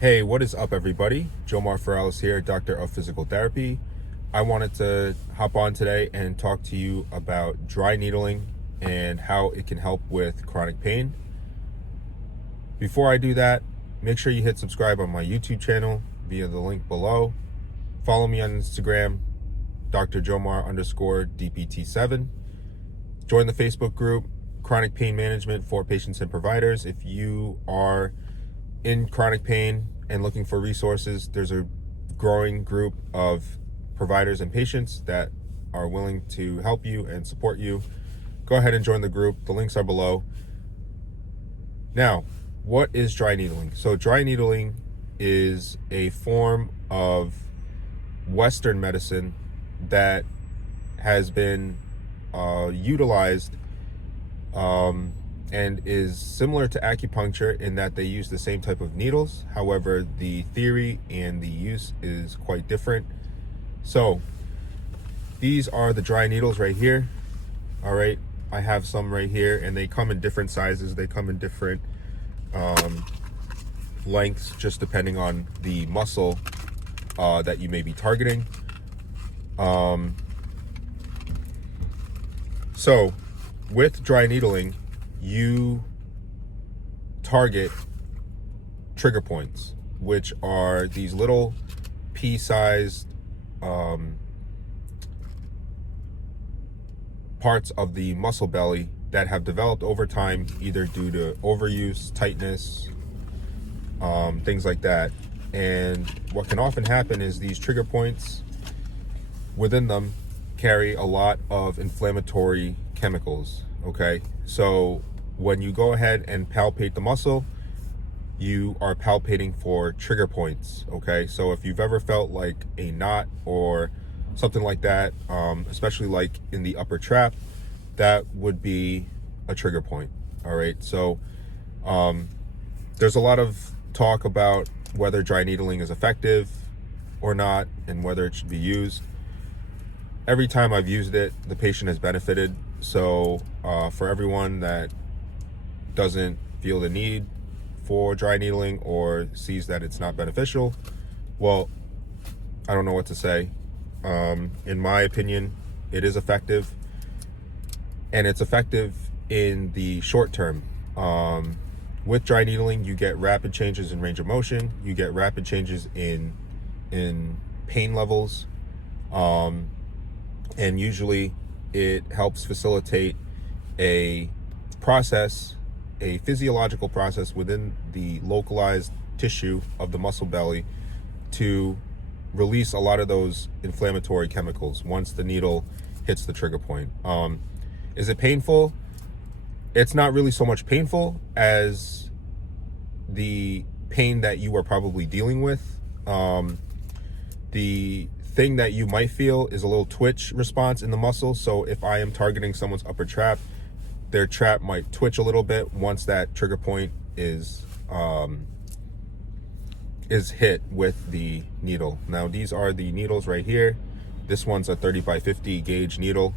Hey, what is up, everybody? Jomar Ferralis here, Doctor of Physical Therapy. I wanted to hop on today and talk to you about dry needling and how it can help with chronic pain. Before I do that, make sure you hit subscribe on my YouTube channel via the link below. Follow me on Instagram, Dr. Jomar _DPT7. Join the Facebook group, Chronic Pain Management for Patients and Providers. If you are in chronic pain and looking for resources, there's a growing group of providers and patients that are willing to help you and support you. Go ahead and join the group. The links are below. Now, what is dry needling? So dry needling is a form of Western medicine that has been utilized and is similar to acupuncture in that they use the same type of needles. However, the theory and the use is quite different. So these are the dry needles right here. All right, I have some right here, and they come in different sizes. They come in different lengths, just depending on the muscle that you may be targeting. So with dry needling, you target trigger points, which are these little pea-sized parts of the muscle belly that have developed over time, either due to overuse, tightness, things like that. And what can often happen is these trigger points within them carry a lot of inflammatory chemicals. Okay, so when you go ahead and palpate the muscle, you are palpating for trigger points. Okay, so if you've ever felt like a knot or something like that, especially like in the upper trap, that would be a trigger point. All right, so there's a lot of talk about whether dry needling is effective or not and whether it should be used. Every time I've used it, the patient has benefited. So for everyone that doesn't feel the need for dry needling or sees that it's not beneficial, well, I don't know what to say. In my opinion, it is effective, and it's effective in the short term. With dry needling, you get rapid changes in range of motion, you get rapid changes in pain levels, and usually it helps facilitate a process, a physiological process within the localized tissue of the muscle belly to release a lot of those inflammatory chemicals once the needle hits the trigger point. Is it painful? It's not really so much painful as the pain that you are probably dealing with. The thing that you might feel is a little twitch response in the muscle. So if I am targeting someone's upper trap, their trap might twitch a little bit once that trigger point is hit with the needle. Now, these are the needles right here. This one's a 30 by 50 gauge needle.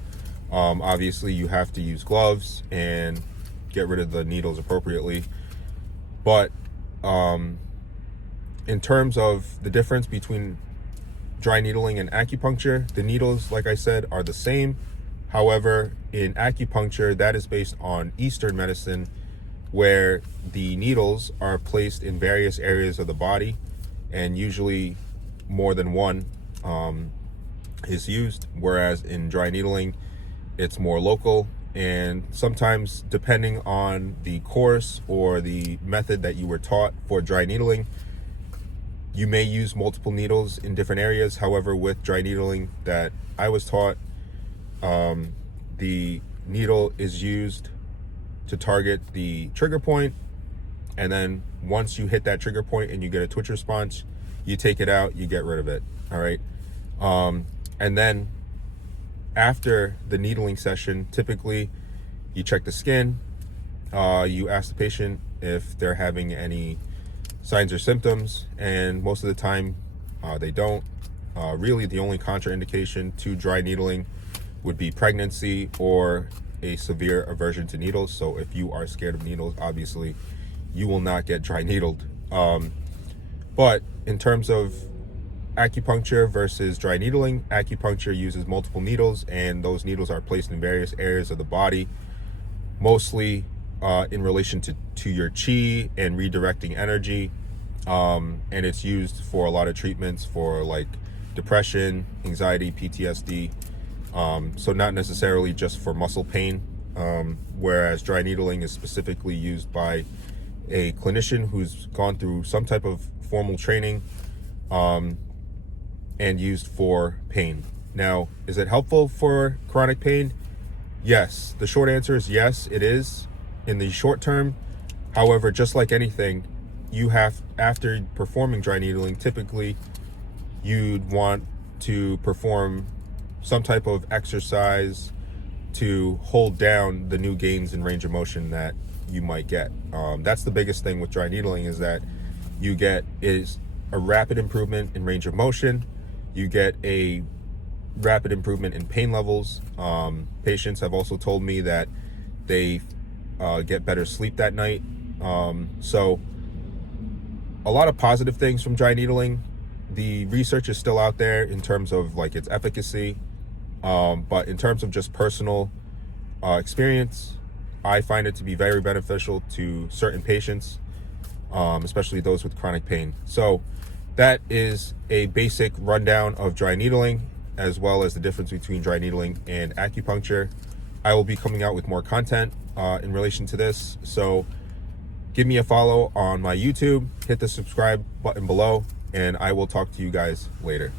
Obviously, you have to use gloves and get rid of the needles appropriately. But in terms of the difference between dry needling and acupuncture, the needles, like I said, are the same. However, in acupuncture, that is based on Eastern medicine, where the needles are placed in various areas of the body, and usually more than one is used, whereas in dry needling, it's more local. And sometimes, depending on the course or the method that you were taught for dry needling, you may use multiple needles in different areas. However, with dry needling that I was taught, the needle is used to target the trigger point, and then once you hit that trigger point and you get a twitch response, you take it out, you get rid of it. All right, and then after the needling session, typically you check the skin, you ask the patient if they're having any signs or symptoms, and most of the time they don't. Really, the only contraindication to dry needling would be pregnancy or a severe aversion to needles. So if you are scared of needles, obviously you will not get dry needled. But in terms of acupuncture versus dry needling, acupuncture uses multiple needles, and those needles are placed in various areas of the body, mostly in relation to your chi and redirecting energy. And it's used for a lot of treatments for like depression, anxiety, PTSD. So not necessarily just for muscle pain, whereas dry needling is specifically used by a clinician who's gone through some type of formal training, and used for pain. Now, is it helpful for chronic pain? Yes. The short answer is yes, it is in the short term. However, just like anything, you have, after performing dry needling, typically you'd want to perform some type of exercise to hold down the new gains in range of motion that you might get. That's the biggest thing with dry needling, is that you get is a rapid improvement in range of motion. You get a rapid improvement in pain levels. Patients have also told me that they get better sleep that night. So a lot of positive things from dry needling. The research is still out there in terms of like its efficacy, but in terms of just personal experience, I find it to be very beneficial to certain patients, especially those with chronic pain. So that is a basic rundown of dry needling, as well as the difference between dry needling and acupuncture. I will be coming out with more content in relation to this, so give me a follow on my YouTube, hit the subscribe button below, and I will talk to you guys later.